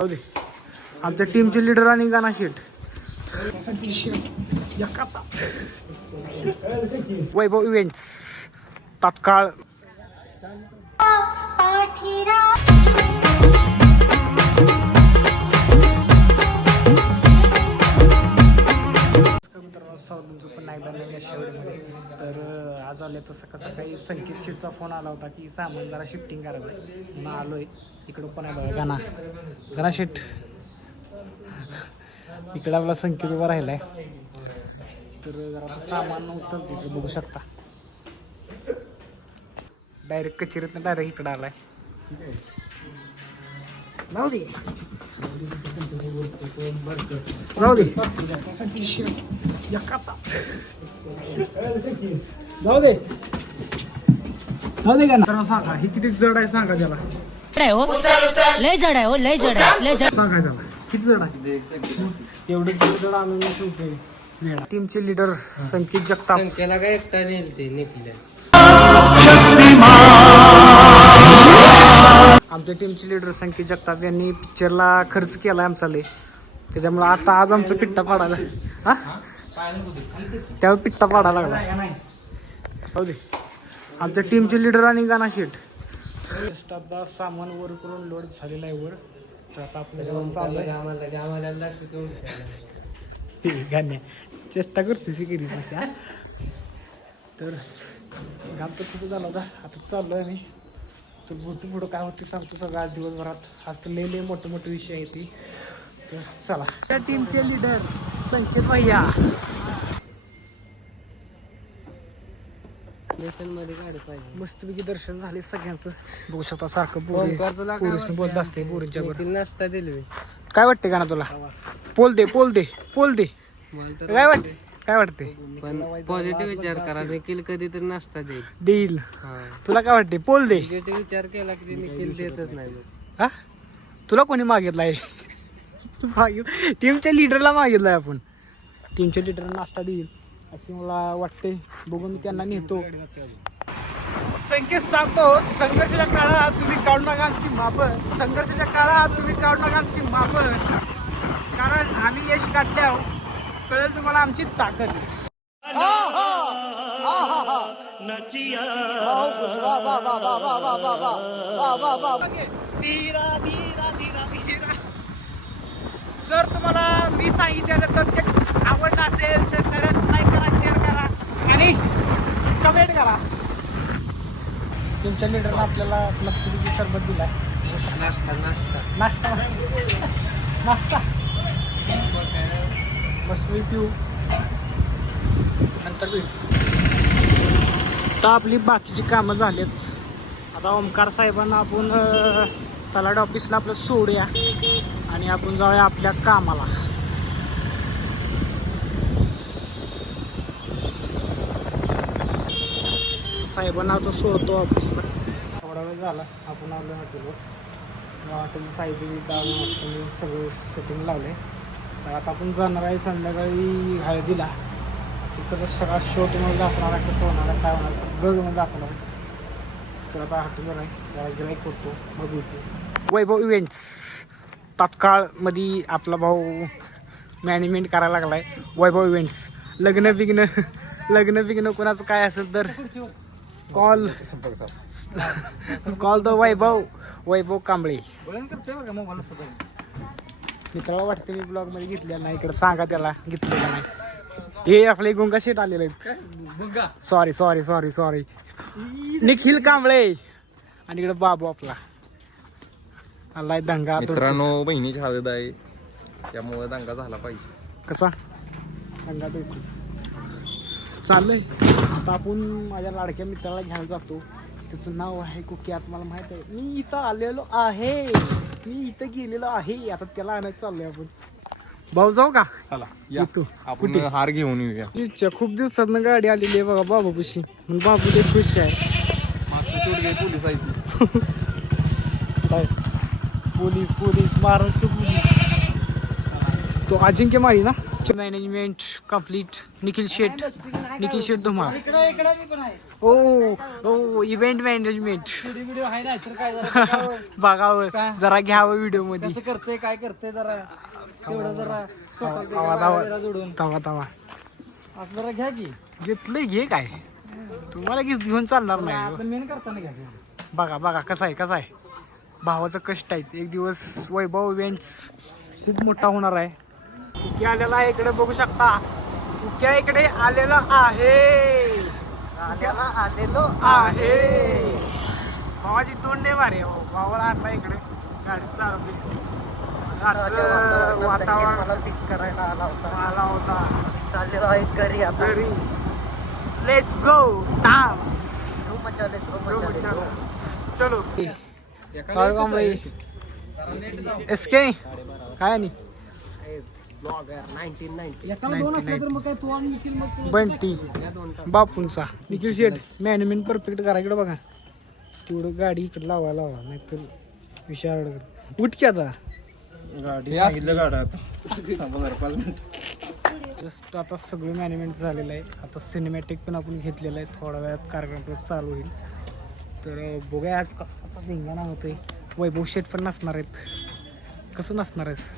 जाऊ दे. आमच्या टीमचे लीडर आणि गाणा शेट वैभव इव्हेंट्स तात्काळ. तुमचं पण नाही बनवलं अशा वेळेमध्ये. तर आज आले तसं कसं काही संकेत शेटचा फोन आला होता की सामान जरा शिफ्टिंग करायचं म्हणून आलोय. इकडं पण आहे बघा गाणा शेट. इकडं आपला संकेत उभा राहिलाय. तर जरा सामान उचलते इकडे बघू शकता. डायरेक्ट कचेरीतनं डायरेक्ट इकडं आलाय. जाऊ दे जाऊ दे जाऊ दे जाऊ दे. का सांगा ही किती जड आहे सांगा त्याला. लय जड आहे हो, लय जड आहे, लय जड. सांगा त्याला किती जड आहे. एवढं जड आणून शिवतोय. टीमचे लीडर संकेत जगताप. त्याला काय एकटा नेल ते निघले. आमच्या टीमचे लीडर संकेत जगताप यांनी पिक्चरला खर्च केला आमचा लय. त्याच्यामुळे आता आज आमचा पिट्टा पाडायला हा त्यावर पिट्टा पाडायला लागला. जाऊ दे. आमच्या टीमचे लीडर आणि गाणा शेट आता सामान वर करून लोड झालेला आहे वर. तर आता आपल्याला गाण्या चेष्टा करतो शिकरी. तर घाम तर खूप झाला होता. आता चाललो आहे मी. तर पुढं काय होते सांगतो सगळं आज दिवसभरात. आज तर लय मोठे विषय आहे ती. तर चला. त्या टीमचे लीडर संकेत भैया मध्ये गाडी पाहिजे. मस्तपैकी दर्शन झाले सगळ्यांचं. बघू शकता सारखं पोरीसने बोलत असते पोरींच्या वर. नाश्ता दिले. काय वाटते का ना तुला. पोल दे काय वाटते काय वाटते. पण पॉझिटिव्ह विचार करा. निखिल कधी तर नाश्ता देईल. देईल. तुला काय वाटते. पोल दे. निगेटिव्ह विचार केला की निखिल देतच नाही. हा तुला कोणी मागितलाय. टीमच्या लीडरला मागितलाय आपण. टीमच्या लीडरला नाश्ता देईल अशी मला वाटते. बघून मी त्यांना नेतो. संकेत सांगतो संघर्षाच्या काळात तुम्ही काढू नका आमची मापं. संघर्षाच्या काळात तुम्ही काढू नका आमची मापं. कारण आम्ही यश काढल्यावर कळेल तुम्हाला आमची ताकद. जर तुम्हाला मी सांगितलेलं तर ते आवडलं असेल तर खरंच लाईक करा, शेअर करा आणि कमेंट करा. तुमच्या लीडरनं आपल्याला मस्तपैकी सरबत दिलाय. नाश्ता मस्त पिऊ नंतर भेटू. आता आपली बाकीची कामं झालीत. आता ओमकार साहेबांना आपण तलाठी ऑफिसला आपलं सोडूया आणि आपण जाऊया आपल्या कामाला. साहेबांना आता सोडतो ऑफिसला. थोडा वेळ झाला आपण आलो हॉटेलवर. हॉटेलचं साहेब सगळं सेटिंग लावले. तर आता आपण जाणार आहे संध्याकाळी हळदीला. तिकडं सगळा शो तुम्हाला दाखवणार आहे. कसं होणार आहे काय होणार सगळं तुम्हाला दाखवणार आहे. तर आता हॉटेलवर आहे त्याला गिराईक करतो मग येतो. वैभव इव्हेंट्स तात्काळ मध्ये आपला भाऊ मॅनेजमेंट करायला लागलाय. वैभव इव्हेंट्स लग्न बिग्न कोणाचं काय असेल तर कॉल द वैभव कांबळे. मित्राला वाटतं मी ब्लॉगमध्ये घेतलेला नाही. इकडे सांगा त्याला घेतलेला नाही. हे आपले गुंगा शेट आलेले आहेत. सॉरी निखिल कांबळे आणि इकडे बाबू आपला आलाय. दंगा मित्रांनो बहिणीची हळद आहे त्यामुळे दंगा झाला पाहिजे. कसा दंगा चाललंय. आता आपण माझ्या लाडक्या मित्राला घ्यायला जातो. त्याचं नाव आहे कुकी. आता मला माहित आहे मी इथं आलेलो आहे. मी इथं गेलेलो आहे. आता त्याला आणायचं चाललंय आपण. भाऊ जाऊ का. चला येतो. आपण हार घेऊन येऊया. खूप दिवसात गाडी आलेली आहे बघा बाबूपाशी. म्हणून बाबू ते खुश आहे. पोलीस आहे पोलीस महाराष्ट्र पोलीस. तो अजिंक्य माळी ना. Management complete. निखिल शेठ धुमाळ. ओ ओ इव्हेंट मॅनेजमेंट व्हिडिओ आहे ना तर काय जरा बघावं जरा घ्यावं व्हिडिओ मध्ये. कसं करते काय करते जरा तेवढं जरा जोडून तवा असं जरा घ्या की घेतलंय घे काय तुम्हाला घेऊन चालणार नाही हो. मेन करताना घ्या बघा कसा आहे भावाचं कष्ट आहे. एक दिवस वैभव इव्हेंट्स खूप मोठा होणार आहे. उक्या आलेला आहे इकडे बघू शकता. उक्या इकडे आलेला आहे भावाची तोंड नाही मारे हो. भावाला आणला इकडे गाडी चालवली. वातावरण पिक करायला आला होता. चाललेलो आहे घरी आता घरी. Let's go dance. चलो काय कांबळे एसके काय आणि बंटी बापूंचा. निखिल शेठ मॅनेजमेंट परफेक्ट करायकडे बघा. तेवढं गाडी इकडे लावा नाहीतर विचार उठ की आता गाडी सांगितलं गाडा 5 मिनिट. जस्ट आता सगळं मॅनेजमेंट झालेलं आहे. आता सिनेमॅटिक पण आपण घेतलेलं आहे. थोड्या वेळात कार्यक्रम चालू होईल. तर बघूया आज कसा धिंगाणा होतोय. वैभव शेठ पण नसणार आहेत. कसं नसणार आहेस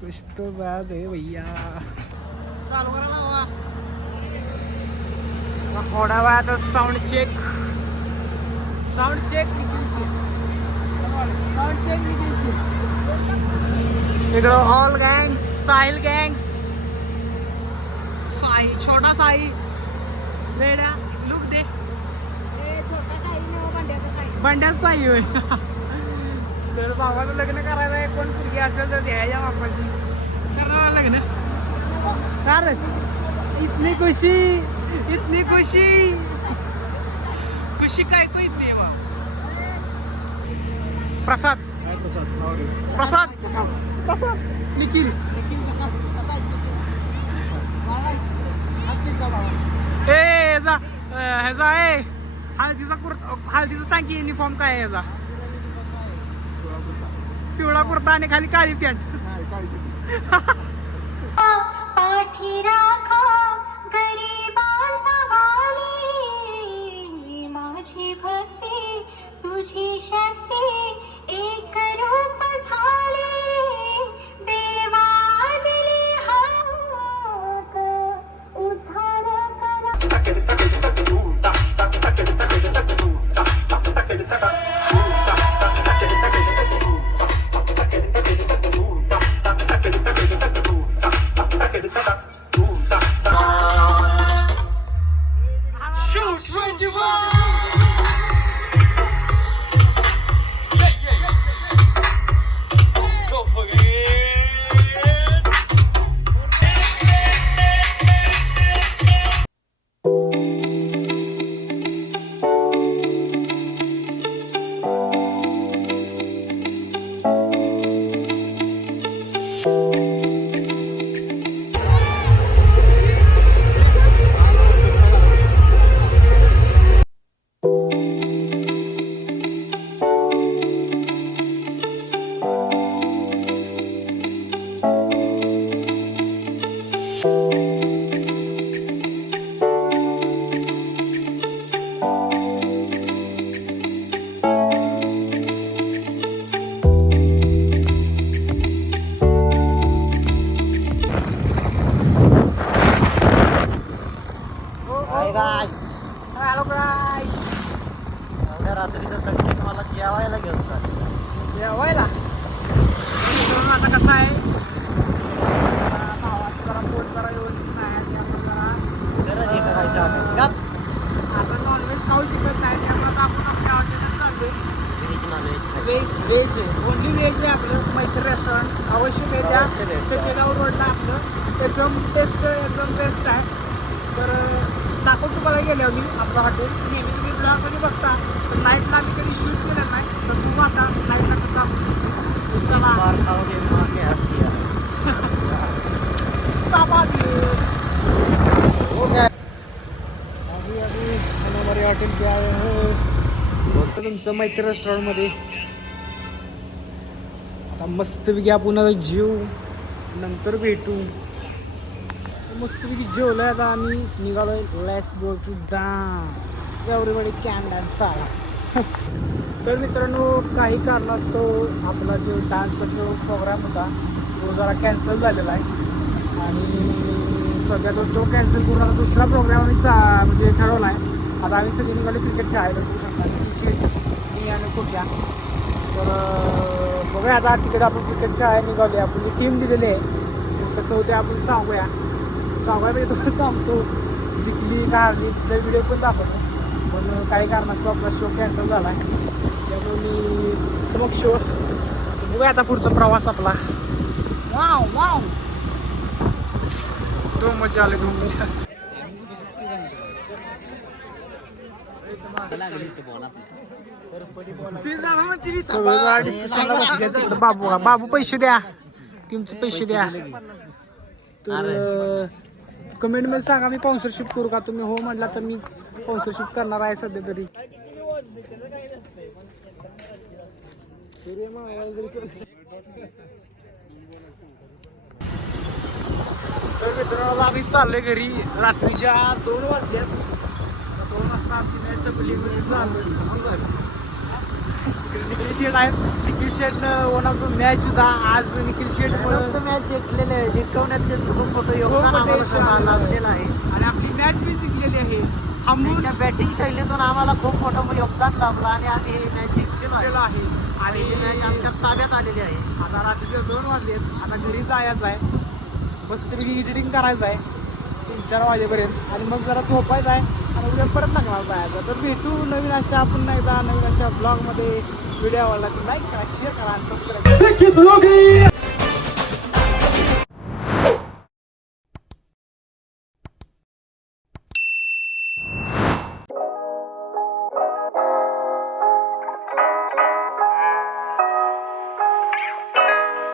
कुछ तो बात आहे भैया. चालू करायला हवा थोड्या वेळात साऊंड चेक इकडं ऑल गँग साहिल गँग छोटा साई वेड्या लुक दे बंड्याच साई होय. तर भावाचं लग्न करायचं आहे. कोण पुरगी असेल तर द्यायच्या बापाची करणार लग्न. कारण इतनी खुशी काय कोई इतनी है प्रसाद निखिल ह्याचा आहे हळदीचा सांग की युनिफॉर्म काय आहे ह्याचा. पिवळा कुर्ता आणि खाली काळी पॅन्ट. पाठी राखा गरिबांचा वाली माझी भक्ती तुझी शक्ती एक रूप झाली देवा दिली हाक उद्धार करा. रात्रीचं संगीत मला जेवायला घेऊन चाललं. जेवायला आता कसं आहे भावाचं जरा पोट जरा व्यवस्थित नाही. त्यामुळे जरा आपण नॉनव्हेज खाऊ शकत नाही. त्यामुळे आपण आपल्या हॉटेलात चाललोय. व्हेज आहे ओनली व्हेज आहे आपलं मैत्री रेस्टॉरंट. अवश्य भेट द्या. सचेगाव रोडला आपलं एकदम टेस्ट एकदम बेस्ट आहे. तर दाखवतो तुम्हाला गेल्यावर मी आपलं हॉटेल नेहमी तुम्ही ब्लॉगमध्ये बघता. तर नाईटला आम्ही कधी शूट केलं नाही. तर तू आता नाईटला कसं चला अभी हमारे हॉटेल पे आए हो तुमचं मैत्री रेस्टॉरंटमध्ये. आता मस्तपैकी आपण जीव नंतर भेटू. मस्तपैकी जेवलं आता आम्ही निघालोय. Let's go to dance. Everybody can dance आला. तर मित्रांनो काही कारणास्तव आपला जो डान्सचा जो प्रोग्राम होता तो जरा कॅन्सल झालेला आहे आणि सध्या तो कॅन्सल करून आता दुसरा प्रोग्राम आम्ही म्हणजे ठरवला आहे. आता आम्ही सगळे निघाले क्रिकेट खेळायला बघू शकता. मी आणि कुठल्या तर बघूया आता तिकडे आपण क्रिकेट खेळायला निघाले. आपली टीम दिलेली आहे कसं होते आपण सांगूया म्हणजे तो सांगतो जिंकली का हरली तिथला व्हिडिओ पण दाखवतो. पण काही कारणास्तव आपला शो कॅन्सल झाला आहे त्यामुळे मी समक्ष शो बघूया आता पुढचा प्रवास आपला. वाव वाव तो मजा आली दोन मजा. बाबू पैसे द्या टीमचे पैसे द्या. तर कमेंट मध्ये सांगा मी स्पॉन्सरशिप करू का. तुम्ही हो म्हटला तर मी स्पॉन्सरशिप करणार आहे सध्या तरी. तर मित्रांनो आम्ही चाललोय घरी. रात्रीच्या 2 वाजल्यात. 2 वाजता आमची मॅच संपली चाललोय. निखिल शेट आहेत. निखिल शेट वन ऑफ द मॅच होता आज. निखिल शेट मॅच जिंकलेले आहे. जिंकवण्यात त्यांचं खूप मोठं योगदान आम्हाला लाभलेलं आहे आणि आपली मॅच बी जिंकलेली आहे. त्यांच्या बॅटिंग शैलीतून आम्हाला खूप मोठं योगदान लाभलं आणि आम्ही ही मॅच जिंकलेलो आहे आणि ही मॅच आमच्या ताब्यात आलेली आहे. आता रात्रीचे 2 वाजलेत. आता घरी जायचं आहे. मस्तपैकी एडिटिंग करायचं आहे 3-4 वाजेपर्यंत आणि मग जरा झोपायचं आहे आणि उद्या परत लागणार जायचं. तर भेटू नवीन अशा पुन्हा एकदा नवीन अशा ब्लॉगमध्ये. व्हिडिओ आवडला तर लाईक करा शेअर करा आणि सबस्क्राईब करा.